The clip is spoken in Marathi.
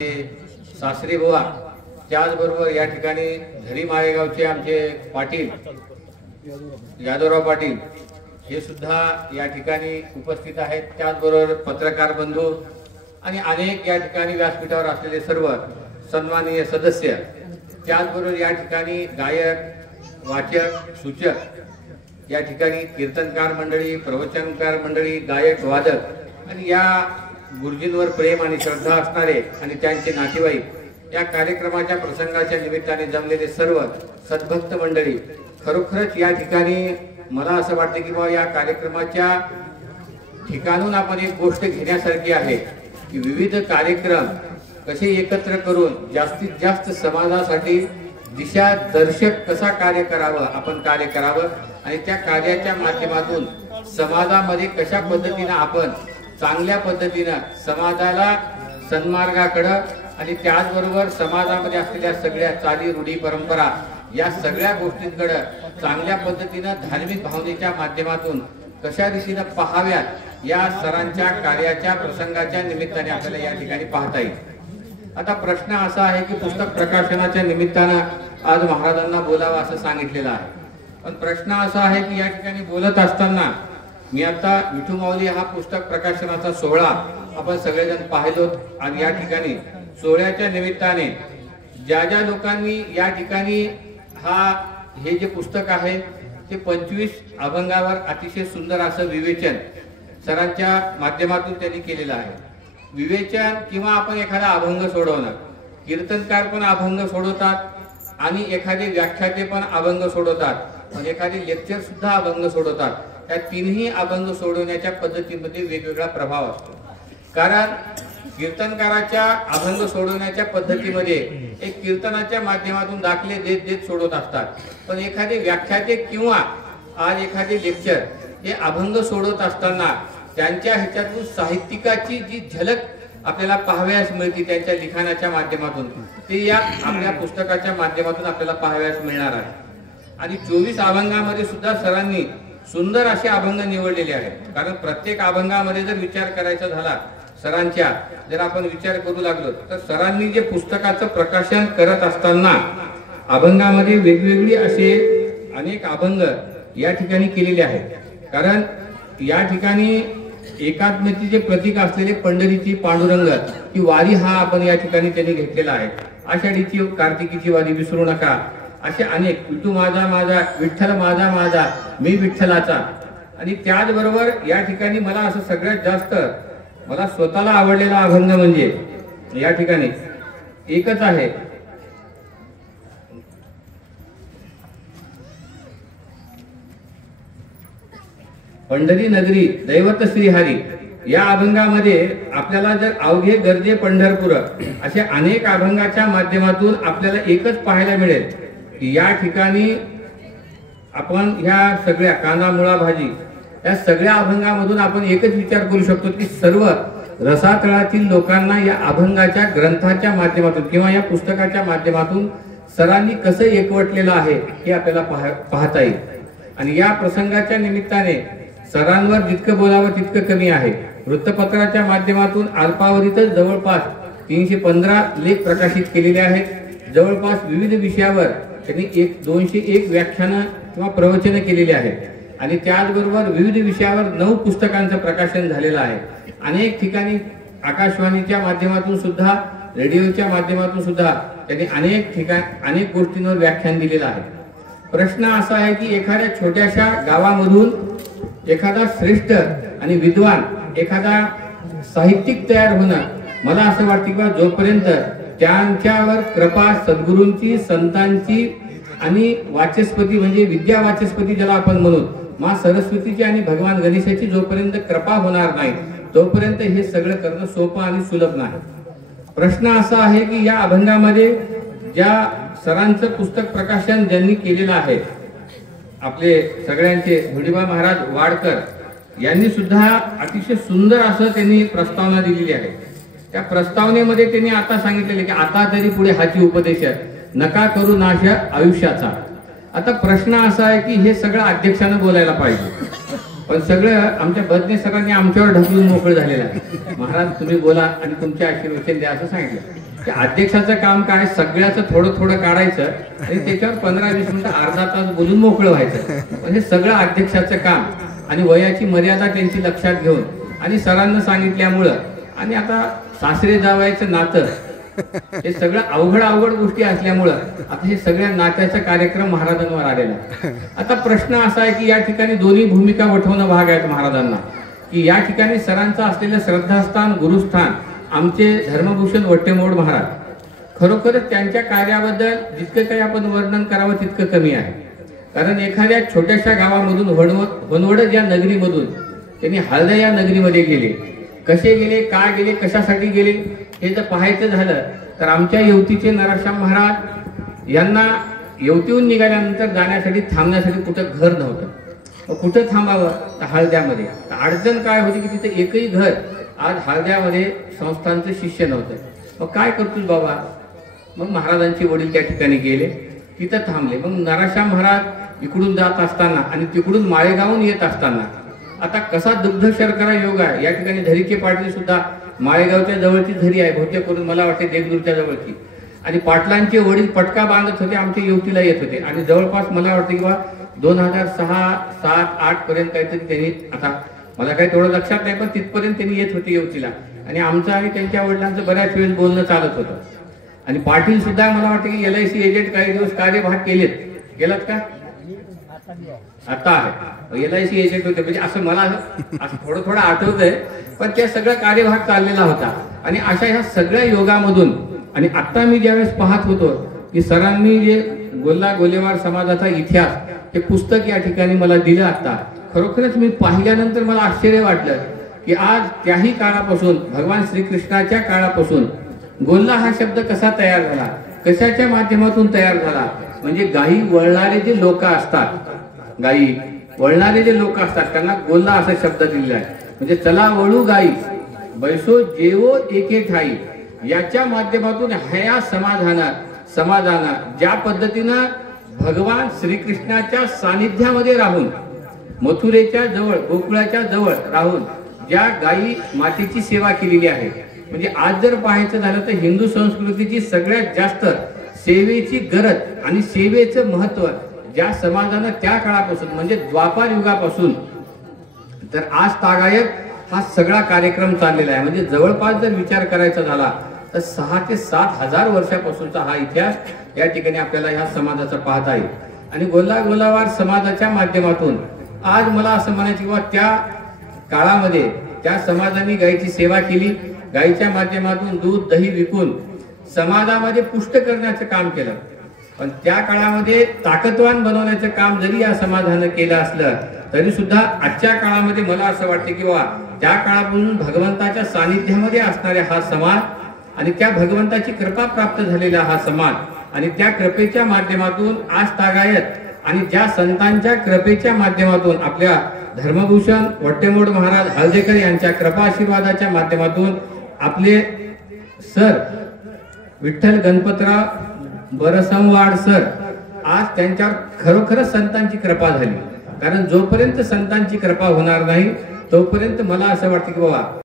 सासरी बुवा, त्याचबरोबर या ठिकाणी झरी माळेगावचे आमचे पाटील यादवराव पाटील हे सुद्धा या ठिकाणी उपस्थित आहेत। त्याचबरोबर पत्रकार बंधू आणि अनेक या ठिकाणी व्यासपीठावर असलेले सर्व सन्माननीय सदस्य, त्याचबरोबर या ठिकाणी गायक, वाचक, सूचक, या ठिकाणी कीर्तनकार मंडळी, प्रवचनकार मंडळी, गायक, वादक आणि या गुरुजींवर प्रेम आणि श्रद्धा असणारे आणि त्यांचे नातेवाईक, या कार्यक्रमाच्या प्रसंगाच्या निमित्ताने जमलेले सर्व सद्भक्त मंडळी, खरोखरच या ठिकाणी मला असं वाटतं की बाबा या कार्यक्रमाच्या ठिकाणून आपण एक गोष्ट घेण्यासारखी आहे की विविध कार्यक्रम कसे एकत्र करून जास्तीत जास्त समाजासाठी दिशा दर्शक कसा कार्य करावं, आपण कार्य करावं आणि त्या कार्याच्या माध्यमातून समाजामध्ये कशा पद्धतीने आपण चांगल्या पद्धतीने समाजाला सन्मार्गाकडे आणि त्याचबरोबर समाजामध्ये असलेल्या सगळ्या चाली, रूढी, परंपरा या सगळ्या गोष्टींकडे चांगल्या पद्धतीने धार्मिक भावनेच्या माध्यमातून कशा दिशेने पाहाव्यात, या सरांच्या कार्याच्या प्रसंगाच्या निमित्ताने आपल्याला या ठिकाणी पाहता येईल। आता प्रश्न असा आहे की पुस्तक प्रकाशनाच्या निमित्ताने आज महाराजांना बोलावं असं सांगितलेलं आहे, पण प्रश्न असा आहे की या ठिकाणी बोलत असताना मी आता विठू माऊली हा पुस्तक प्रकाशनाचा सोहळा आपण सगळेजण पाहिलो आणि या ठिकाणी सोहळ्याच्या निमित्ताने ज्या ज्या लोकांनी या ठिकाणी हे जे पुस्तक आहे ते 25 अभंगावर अतिशय सुंदर असं विवेचन सरांच्या माध्यमातून त्यांनी केलेलं आहे। विवेचन किंवा आपण एखादा अभंग सोडवणं, कीर्तनकार पण अभंग सोडवतात आणि एखादे व्याख्याते पण अभंग सोडवतात आणि एखादे लेक्चर सुद्धा अभंग सोडवतात। त्या तिन्ही अभंग सोडवण्याच्या पद्धतीमध्ये वेगवेगळा प्रभाव असतो, कारण कीर्तनकाराच्या अभंग सोडवण्याच्या पद्धतीमध्ये एक कीर्तनाच्या माध्यमातून दाखले देत देत सोडवत असतात, पण एखादे व्याख्याते किंवा आज एखादे लेक्चर हे अभंग सोडवत असताना त्यांच्या ह्याच्यातून साहित्यिकाची जी झलक आपल्याला पाहावयास मिळते त्यांच्या लिखाणाच्या माध्यमातून, ते या आपल्या पुस्तकाच्या माध्यमातून आपल्याला पाहावयास मिळणार आहे। आणि 24 अभंगामध्ये सुद्धा सरांनी सुंदर असे अभंग निवडलेले आहेत, कारण प्रत्येक अभंगामध्ये जर विचार करायचा झाला सरांच्या, जर आपण विचार करू लागलो तर सरांनी जे पुस्तकाचं प्रकाशन करत असताना अभंगामध्ये वेगवेगळी असे अनेक अभंग या ठिकाणी केलेले आहेत, कारण या ठिकाणी एकात्मतेचे प्रतीक असलेले पंढरीची पांडुरंग ही वारी हा आपण या ठिकाणी त्यांनी घेतलेला आहे। आषाढीची, कार्तिकीची वारी विसरू नका, असे अनेक, विठू माझा माझा, विठ्ठल माझा माझा, मी विठ्ठलाचा। आणि त्याचबरोबर या ठिकाणी मला असं सगळ्यात जास्त मला स्वतःला आवडलेला अभंग म्हणजे या ठिकाणी एकच आहे, पंढरी नगरी दैवत श्रीहरी। या अभंगामध्ये आपल्याला जर अवघे गर्जे पंढरपूर अशा अनेक अभंगाच्या माध्यमातून आपल्याला एकच पाहायला मिळेल की या ठिकाणी आपण ह्या सगळ्या कांदा, मुळा, भाजी या सगळ्या अभंगामधून आपण एकच विचार करू शकतो की सर्व रसातळातील लोकांना या अभंगाच्या ग्रंथाच्या माध्यमातून किंवा या पुस्तकाच्या माध्यमातून सरांनी कसं एकवटलेलं आहे हे आपल्याला पाहता येईल। आणि या प्रसंगाच्या निमित्ताने सरांवर जितकं बोलावं तितकं कमी आहे। वृत्तपत्राच्या माध्यमातून अल्पावधीतच जवळपास 315 लेख प्रकाशित केलेले आहेत। जवळपास विविध विषयावर त्यांनी 201 व्याख्यानं किंवा प्रवचनं केलेली आहेत आणि त्याचबरोबर विविध विषयावर 9 पुस्तकांचं प्रकाशन झालेलं आहे। अनेक ठिकाणी आकाशवाणीच्या माध्यमातून सुद्धा, रेडिओच्या माध्यमातून सुद्धा त्यांनी अनेक गोष्टींवर व्याख्यान दिलेलं आहे। प्रश्न असा आहे की एखाद्या छोट्याशा गावामधून एखादा श्रेष्ठ आणि विद्वान, एखादा साहित्यिक तयार होणं, मला असं वाटतं की जोपर्यंत त्यांच्यावर कृपा सद्गुरूंची, संतांची आणि वाचस्पती म्हणजे विद्या वाचस्पती ज्याला आपण म्हणू, माँ सरस्वतीची आणि भगवान गणेशाची जोपर्यंत कृपा होणार नाही तोपर्यंत हे सगळं करणं सोपं आणि सुलभ नाही। प्रश्न असा आहे की या अभंगामध्ये ज्या सरांचं पुस्तक प्रकाशन ज्यांनी केलेलं आहे, आपले सगळ्यांचे धोडीबा महाराज वाडकर यांनी सुद्धा अतिशय सुंदर असं त्यांनी प्रस्तावना दिलेली आहे। त्या प्रस्तावनेमध्ये त्यांनी आता सांगितलेले की आता तरी पुढे हाची उपदेश नका करू नाश आयुष्याचा। आता प्रश्न असा आहे की हे सगळं अध्यक्षानं बोलायला पाहिजे, पण सगळं आमच्या बदने सरांनी आमच्यावर ढकलून मोकळं झालेलं आहे। महाराज तुम्ही बोला आणि तुमचे आशीर्वचन द्या असं सांगितलं। अध्यक्षाचं काम काय, सगळ्याचं थोडं थोडं काढायचं आणि त्याच्यावर 15-20 मिनिटं अर्धा तास बोलून मोकळं व्हायचं. म्हणजे सगळं अध्यक्षाचं काम आणि वयाची मर्यादा त्यांची लक्षात घेऊन आणि सरांना सांगितल्यामुळं आणि आता सासरे जावयाचं नातं हे सगळं अवघड गोष्टी असल्यामुळं आता हे सगळ्या नात्याचा कार्यक्रम महाराजांवर आलेला. आता प्रश्न असा आहे की या ठिकाणी दोन्ही भूमिका वठवणं भाग आहेत महाराजांना, की या ठिकाणी सरांचं असलेलं श्रद्धास्थान गुरुस्थान आमचे धर्मभूषण वट्टेमोड महाराज खरोखरच त्यांच्या कार्याबद्दल जितकं काही आपण वर्णन करावं तितकं कमी आहे. कारण एखाद्या छोट्याशा गावामधून वनवडज या नगरीमधून त्यांनी हळदा या नगरीमध्ये गेले. कसे गेले, काय गेले, कशासाठी गेले हे जर पाहायचं झालं तर आमच्या येवतीचे नराशाम महाराज यांना येवतीहून निघाल्यानंतर जाण्यासाठी थांबण्यासाठी कुठं घर नव्हतं. कुठं थांबावं तर हळद्यामध्ये. अडचण काय होती की तिथे एकही घर आज हळद्यामध्ये संस्थांचं शिष्य नव्हतं. मग काय करतोस बाबा. मग महाराजांचे वडील त्या ठिकाणी गेले, तिथं थांबले. मग नराशाम महाराज इकडून जात असताना आणि तिकडून माळेगावून येत असताना आता कसा दुग्ध शर्करा योग आहे. या ठिकाणी धरीचे पाटील सुद्धा माळेगावच्या जवळची धरी आहे, बहुतेक करून मला वाटते देगलूरच्या जवळची. आणि पाटलांचे वडील पटका बांधत होते, आमच्या येवतीला येत होते. आणि जवळपास मला वाटतं किंवा 2006, 7, 8 पर्यंत काहीतरी त्यांनी, आता मला काही तेवढं लक्षात नाही, पण तिथपर्यंत त्यांनी येत होते येवतीला. आणि आमचं आणि त्यांच्या वडिलांचं बऱ्याच वेळेस बोलणं चालत होतं. आणि पाटील सुद्धा मला वाटतं की LIC एजंट काही दिवस कार्यभाग केलात का आता आहे. LIC एजंट होते म्हणजे असं मला असं थोडं आठवतंय, पण त्या सगळा कार्यभाग चाललेला होता. आणि अशा ह्या सगळ्या योगामधून आणि आता मी ज्यावेळेस पाहत होतो की सरांनी जे गोलेवार समाजाचा इतिहास हे पुस्तक या ठिकाणी मला दिलं, आता खरोखरच मी पाहिल्यानंतर मला आश्चर्य वाटलं की आज त्याही काळापासून भगवान श्रीकृष्णाच्या काळापासून गोल्ला हा शब्द कसा तयार झाला, कशाच्या माध्यमातून तयार झाला. म्हणजे गायी वळणारे जे लोक असतात, गायी वळणारे जे लोक असतात त्यांना गोल्ला असा शब्द दिलेला आहे. म्हणजे चला वळू गाई बैसो जेवो एके ठाई, याच्या माध्यमातून ह्या समाजानं ज्या पद्धतीनं भगवान श्रीकृष्णाच्या सानिध्यामध्ये राहून मथुरेच्या जवळ गोकुळाच्या जवळ राहून ज्या गायी मातेची सेवा केलेली आहे. म्हणजे आज जर पाहायचं झालं तर हिंदू संस्कृतीची सगळ्यात जास्त सेवेची गरज आणि सेवेचं महत्व ज्या समाजानं त्या काळापासून म्हणजे द्वापार युगापासून तर आज तागायत हा सगळा कार्यक्रम चाललेला आहे. म्हणजे जवळपास जर विचार करायचा झाला तर 6 ते 7 हजार वर्षापासूनचा हा इतिहास या ठिकाणी आपल्याला ह्या समाजाचा पाहता येईल. आणि गोलावार समाजाच्या माध्यमातून आज मला असं म्हणायचं किंवा त्या काळामध्ये त्या समाजाने गायीची सेवा केली, गायीच्या माध्यमातून दूध दही विकून समाजामध्ये पुष्ट करण्याचं काम केलं. पण त्या काळामध्ये ताकदवान बनवण्याचं काम जरी या समाजानं केलं असलं तरी सुद्धा आजच्या काळामध्ये मला असं वाटतं की त्या काळापासून भगवंताच्या सानिध्यामध्ये असणाऱ्या हा समाज आणि त्या भगवंताची कृपा प्राप्त झालेला हा समाज आणि त्या कृपेच्या माध्यमातून आज तागायत आणि ज्या संतांच्या कृपेच्या माध्यमातून आपल्या धर्मभूषण वट्टेमोड महाराज हळदेकर यांच्या कृपा आशीर्वादाच्या माध्यमातून आपले सर विठ्ठल गणपतराव बरसंवाड सर आज त्यांच्यावर खरोखरच संतांची कृपा झाली. कारण जोपर्यंत संतांची कृपा होणार नाही तोपर्यंत मला असं वाटतं की बाबा